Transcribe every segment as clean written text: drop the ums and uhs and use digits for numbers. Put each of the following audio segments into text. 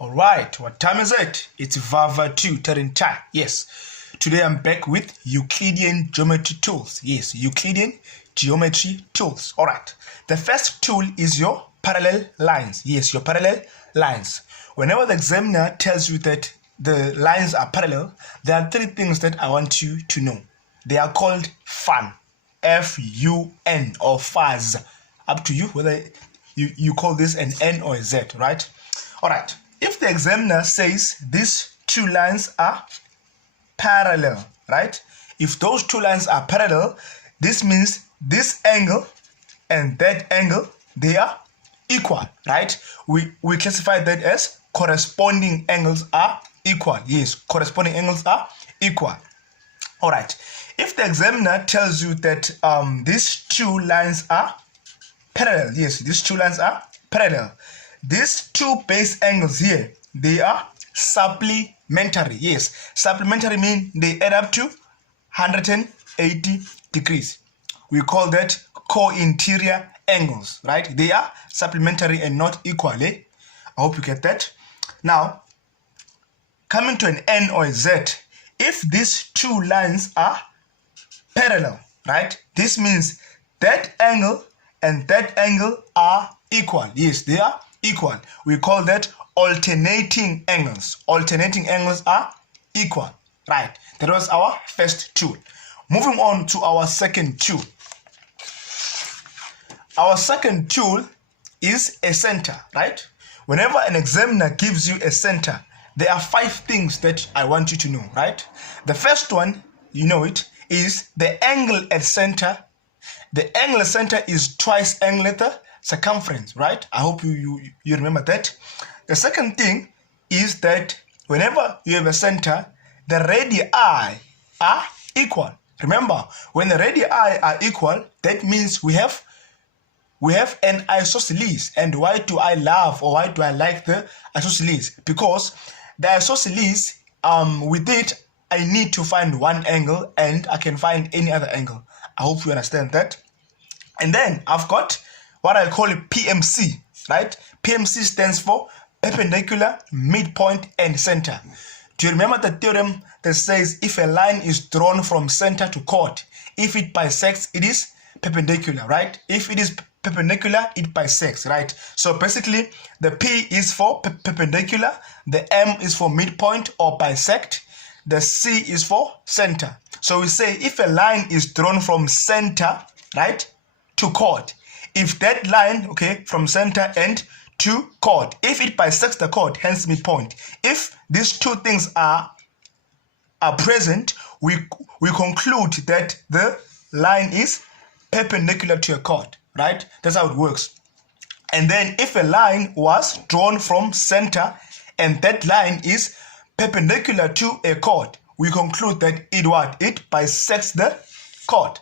Alright, what time is it? It's Vava 2, turning time. Yes. Today I'm back with Euclidean geometry tools. Yes, Euclidean geometry tools. Alright. The first tool is your parallel lines. Yes, your parallel lines. Whenever the examiner tells you that the lines are parallel, there are three things that I want you to know. They are called FUN. F-U-N or fuzz. Up to you whether you call this an N or a Z, right? Alright. If the examiner says these two lines are parallel, right? If those two lines are parallel, this means this angle and that angle, they are equal, right? We classify that as corresponding angles are equal. Yes, corresponding angles are equal. All right. If the examiner tells you that these two lines are parallel, yes, these two lines are parallel. These two base angles here, they are supplementary. Yes, supplementary means they add up to 180 degrees. We call that co-interior angles, right? They are supplementary and not equal. I hope you get that. Now, coming to an N or a Z, if these two lines are parallel, right? This means that angle and that angle are equal. Yes, they are equal. We call that alternating angles. Alternating angles are equal. Right. That was our first tool. Moving on to our second tool. Our second tool is a center, right? Whenever an examiner gives you a center, there are 5 things that I want you to know, right? The first one, you know it, is the angle at center. The angle at center is twice angle at the circumference, right? I hope you remember that. The second thing is that whenever you have a center, the radii are equal. Remember, when the radii are equal, that means we have an isosceles. And why do I love or why do I like the isosceles? Because the isosceles, with it, I need to find one angle and I can find any other angle. I hope you understand that. And then I've got what I call PMC, right? PMC stands for perpendicular, midpoint, and center. Do you remember the theorem that says if a line is drawn from center to chord, if it bisects, it is perpendicular, right? If it is perpendicular, it bisects, right? So basically, the P is for perpendicular, the M is for midpoint or bisect, the C is for center. So we say if a line is drawn from center, right, to chord, if that line, okay, from center and to chord, if it bisects the chord, hence midpoint, if these two things are present, we conclude that the line is perpendicular to a chord, right? That's how it works. And then if a line was drawn from center and that line is perpendicular to a chord, we conclude that it bisects the chord.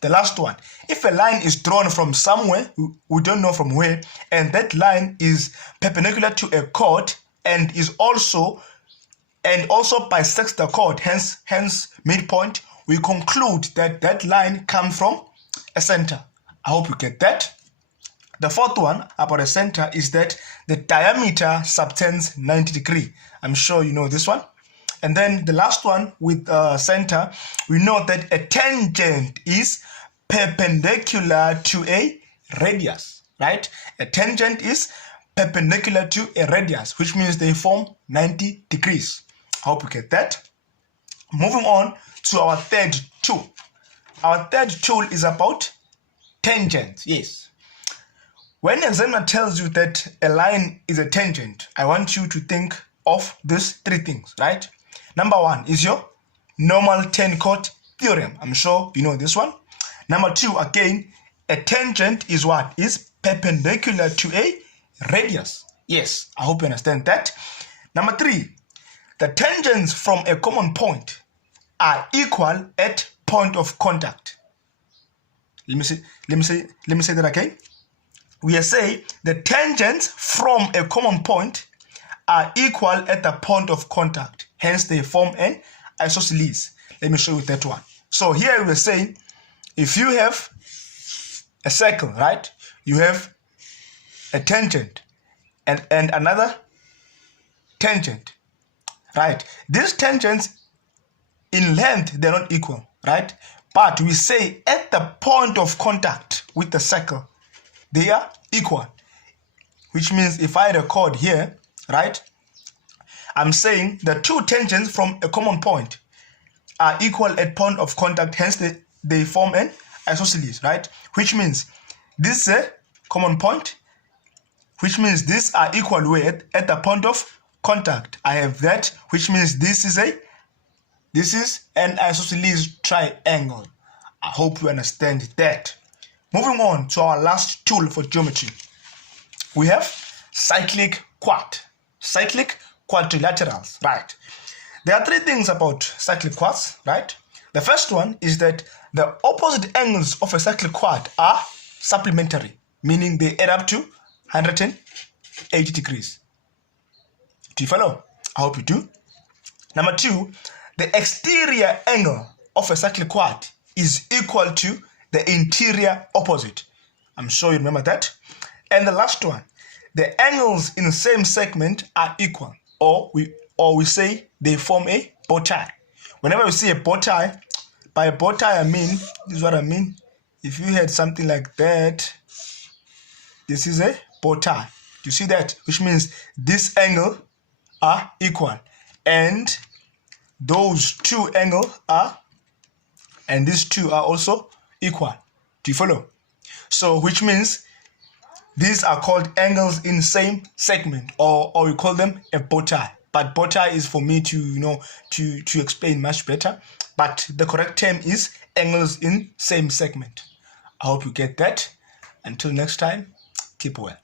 The last one, if a line is drawn from somewhere, we don't know from where, and that line is perpendicular to a chord and also bisects the chord, hence midpoint, we conclude that that line comes from a center. I hope you get that. The fourth one about a center is that the diameter subtends 90 degrees. I'm sure you know this one. And then the last one with center, we know that a tangent is perpendicular to a radius, right? A tangent is perpendicular to a radius, which means they form 90 degrees. I hope you get that. Moving on to our third tool. Our third tool is about tangents. Yes. When the examiner tells you that a line is a tangent, I want you to think of these 3 things, right? Number 1 is your normal tan-chord theorem. I'm sure you know this one. Number 2, again, a tangent is what? Is perpendicular to a radius. Yes, I hope you understand that. Number 3, the tangents from a common point are equal at point of contact. Let me say that again. We say the tangents from a common point are equal at the point of contact. Hence, they form an isosceles. Let me show you that one. So here we're saying, if you have a circle, right? You have a tangent and another tangent, right? These tangents in length, they're not equal, right? But we say at the point of contact with the circle, they are equal. Which means if I record here, right, I'm saying the two tangents from a common point are equal at point of contact, hence they form an isosceles, right? Which means this is a common point, which means these are equal weight at the point of contact. I have that, which means this is an isosceles triangle. I hope you understand that. Moving on to our last tool for geometry. We have cyclic quadrilaterals, right? There are three things about cyclic quads, right? The first one is that the opposite angles of a cyclic quad are supplementary, meaning they add up to 180 degrees. Do you follow? I hope you do. Number two, the exterior angle of a cyclic quad is equal to the interior opposite. I'm sure you remember that. And the last one, the angles in the same segment are equal, or we say they form a bow tie. Whenever we see a bow tie, by a bow tie I mean, this is what I mean. If you had something like that, this is a bow tie. You see that? Which means this angle are equal, and those two angles are, and these two are also equal. Do you follow? So which means these are called angles in same segment, or we call them a bow tie. But bow tie is for me to to explain much better. But the correct term is angles in same segment. I hope you get that. Until next time, keep well.